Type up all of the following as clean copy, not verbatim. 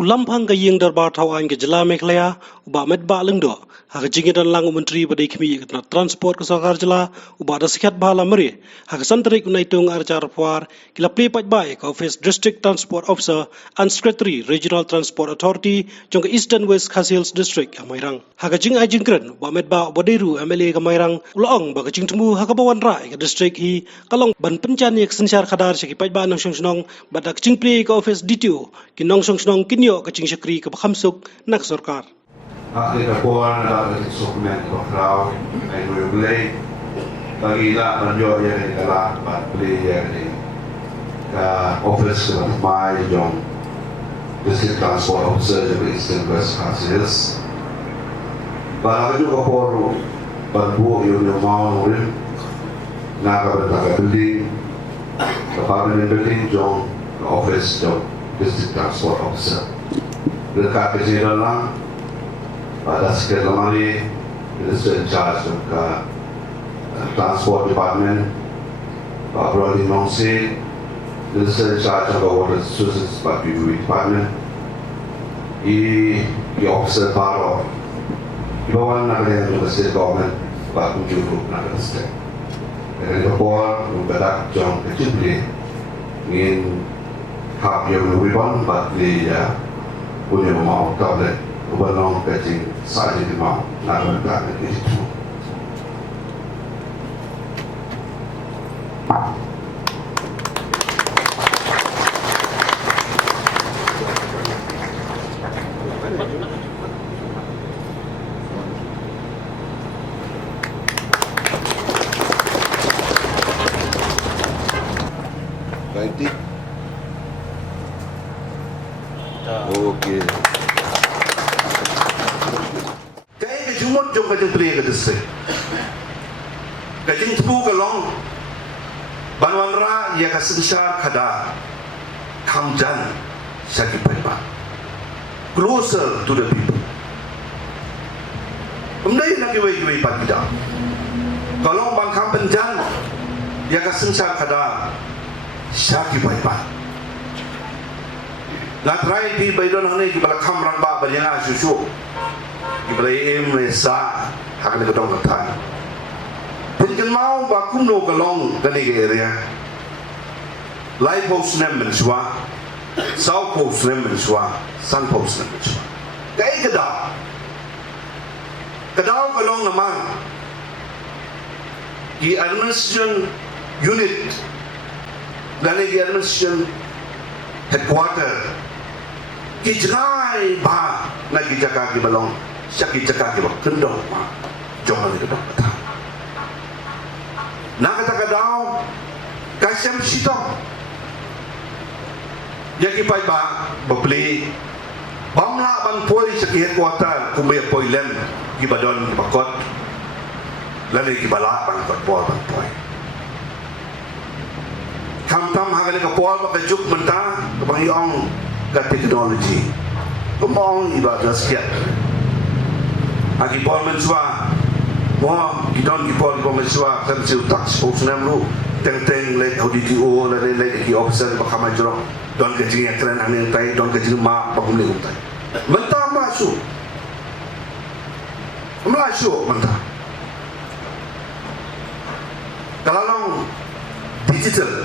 Lamphang gayeng darbar thawan ke jela Meghalaya uba medba lengdo hak jingin dan lang Myntri badai kemi na transport ke sarkar jela uba da sekiat bahala meri hak santrik unaitung arcar puar kila Plie bai ke ophis district transport officer and secretary regional transport authority jong ke Eastern West KHD district Amairang hak jing ajingkren uba medba bodairu MLA Amairang ulang ba jing temu hak bawan rai ke district hi kalong ban pencani ke sensyar khadar seki ba nong song badak jing Plie ke office DTO ki nong song kinyo ke jing syakri ke khamsuk nak sarkar Aku kapuan ada instrumen background, aku boleh bagi lah menjual yang ini kalah, beli yang ini ke office ke Plie jom district transport officer di Eastern West KHD. Bahagian juga kapuan bantu yang mau nurin, nak berdagang building, apartment building jom office jom district transport officer. Dekat kecil lah. Pada sekitar kali, Minister in charge of Transport Department, Pak Brody Nongsi, Minister in charge of Water Resources Department, the officer Paro, the one nak ada yang state government, Pak Kunjung Group nak ada state. Dengan kapal, memberak jom kecil beli, ingin hak yang lebih Pak beli punya mau tablet. Ubanong kecing saja di mau nak berada di situ. Ganti. Okey. Jumut jom kajing Plie ke district. Kajing tepu ke long Banwan Ra ia kasensar kada kamjan syaki paiba. Closer to the people. Umdai nak iwe patida. Kalau bangkam penjan ia kasensar kada syaki paiba. Natrai di baidon hane ki bala kamran ba balyana susu. Ibrahim Reza akan ketong ketan. Pengen mau bakum no kelong kani ke area. Live post nem mensua, south post nem mensua, sun post nem mensua. Kai kedau. Kedau kelong naman. Di administration unit dan di administration headquarter. Kijai ba lagi jaga ki balong. Syaki cakap dia kendong jangan kita kata nak kata kadau kasem sitong yaki pai ba beli bamla ban poi syaki headquarter kumbe poi lem ki badon bakot lalu ki bala ban poi tam hagale ka poi ba juk mentah bang yong ka teknologi kumong ibadah sekian Agi pol mensua, wah kita ni pol mensua kan siu tak spokesman lu, teng lek DTO lek ki officer bakama jorong, don kecing yang keren ane tai, don kecing mak bakum le tai. Mentah masuk, mentah. Kalau long digital,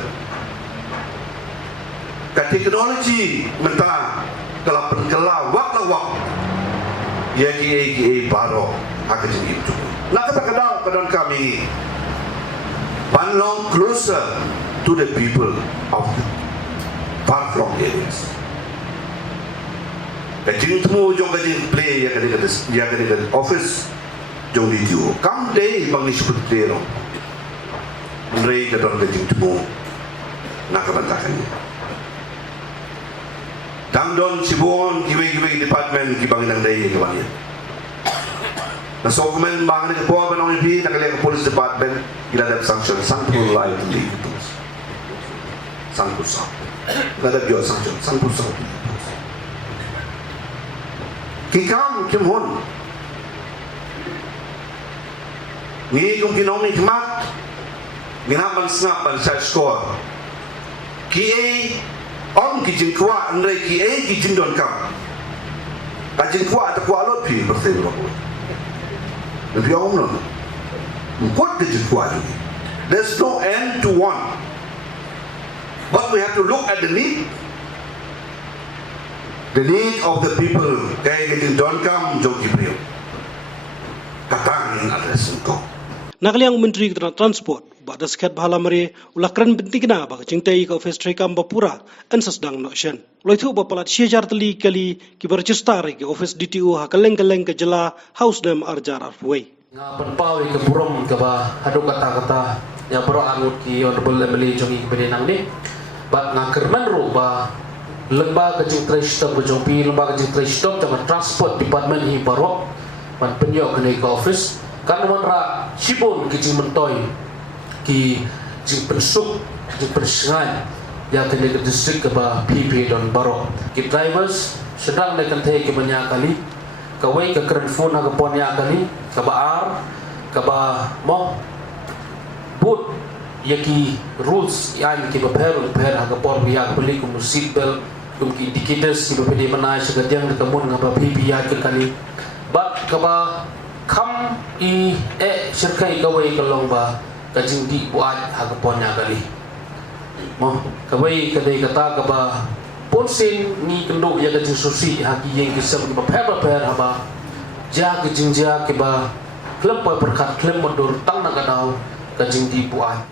teknologi mentah, kalau pengelau wak. Yaki baro akan jadi itu. Nak kata kadang kami panlong closer to the people of the far from areas. Kajing temu jong kajing Plie yang kajing office jong DTO. Kam day bang disebut Plie long. Mereka kadang kajing temu nak kebantakannya. Dangdon sibon kiwe department ki bangin ang day ki bangin. Na sokmen bangin ko po ba nang ibi nakaliya ka police department ila dab sanction sangpul live di itu. Sangpul sa. Kada bio sanction sangpul sa. Kikam kimhon. Ni kung kinong ni kmat. Ginapan snapan sa score. Ki on kijin kwa andre ki kijin don kam kajing kuat lot pi bersih lo lebih orang lo kuat kajing kuat lagi. There's no end to one, but we have to look at the need of the people. Kaya kajing don't come joki beliau katang address ko. Nakaliang Myntri Transport bada sekat bahala mari ulah keren penting na ba cintai ka ophis treikam bapura ansas dang noction loi thu ba palat siejar teli kali ki bercestar ke ophis DTO ha kaleng-kaleng ke jela house dam arjar arway nga panpawi ke burom ke ba hadu kata-kata yang bro angut ki honorable emily jongi ke nang ni ba nga kerman ro ba lembaga jing stop jong pi lembaga jing stop sama transport department hi baro man penyok ke office kan manra sibun ki jing mentoy ki jing pensuk jing persengai ya ke distrik ke ba PP don baro ki drivers sedang dekan the ke banyak kali kawai ke keren phone ke pon ya kali ke ba ar ke ba mo but yaki rules yang ki ba per ha pon ya beli ku seat belt ku indicators ki ba pedi manai segadiang de kamun ngapa PP ya ke kali ba ke ba kam sirkai kawai kalong ba kajing di buat hagaponnya kali mo kawai kadai kata kaba ponsin ni kenduk ya kajing susi hagi yang kisam ba per haba ja kajing ja ke ba klem perkat klem modur tang na kadau kajing di buat